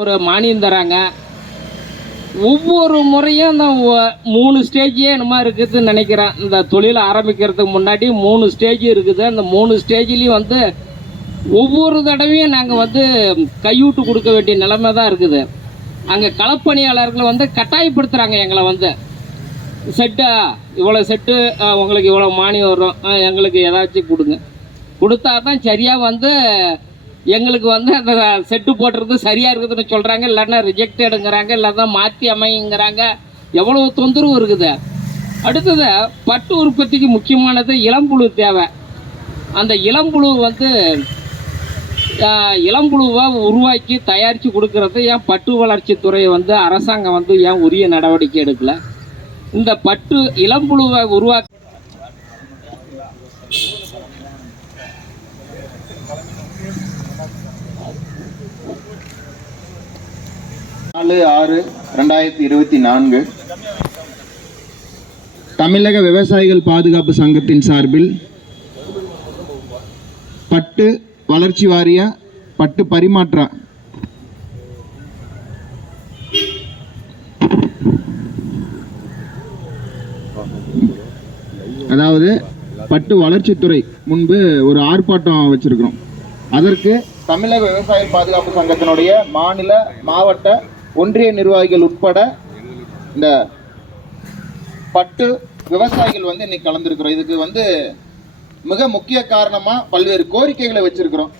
ஒரு மானியம் தராங்க. ஒவ்வொரு முறையும் இந்த மூணு ஸ்டேஜே என்னமா இருக்குதுன்னு நினைக்கிறேன். இந்த தொழில் ஆரம்பிக்கிறதுக்கு முன்னாடி மூணு ஸ்டேஜ் இருக்குது. அந்த மூணு ஸ்டேஜ்லேயும் வந்து ஒவ்வொரு தடவையும் நாங்கள் வந்து கையூட்டு கொடுக்க வேண்டிய நிலைமை தான் இருக்குது. அங்கே களப்பணியாளர்களை வந்து கட்டாயப்படுத்துகிறாங்க எங்களை வந்து. செட்டா இவ்வளோ செட்டு உங்களுக்கு இவ்வளோ மானியம் வரும். எங்களுக்கு ஏதாச்சும் கொடுங்க. கொடுத்தா தான் சரியாக வந்து எங்களுக்கு வந்து அந்த செட்டு போட்டுறது சரியாக இருக்குதுன்னு சொல்கிறாங்க இல்லைன்னா ரிஜெக்டடுங்கிறாங்க இல்லைன்னா மாற்றி அமைங்கிறாங்க எவ்வளோ தொந்தரவு இருக்குது. அடுத்தது பட்டு உற்பத்திக்கு முக்கியமானது இளம்புழு தேவை. அந்த இளம்புழு வந்து இளம்புழுவை உருவாக்கி தயாரித்து கொடுக்கறது ஏன் பட்டு வளர்ச்சித்துறை வந்து அரசாங்கம் வந்து ஏன் உரிய நடவடிக்கை எடுக்கலை? இந்த பட்டு இளம்புழுவை உருவாக்க நாலு ஆறு ரெண்டாயிரத்தி இருபத்தி நான்கு. தமிழக விவசாயிகள் பாதுகாப்பு சங்கத்தின் சார்பில் பட்டு வளர்ச்சி வாரிய பட்டு பரிமாற்ற அதாவது பட்டு வளர்ச்சித்துறை முன்பு ஒரு ஆர்ப்பாட்டம் வச்சிருக்கிறோம். அதற்கு தமிழக விவசாய பாதுகாப்பு சங்கத்தினுடைய மாநில மாவட்ட ஒன்றிய நிர்வாகிகள் உட்பட இந்த பட்டு விவசாயிகள் வந்து இன்னைக்கு கலந்துருக்கிறோம். இதுக்கு வந்து மிக முக்கிய காரணமாக பல்வேறு கோரிக்கைகளை வச்சிருக்கிறோம்.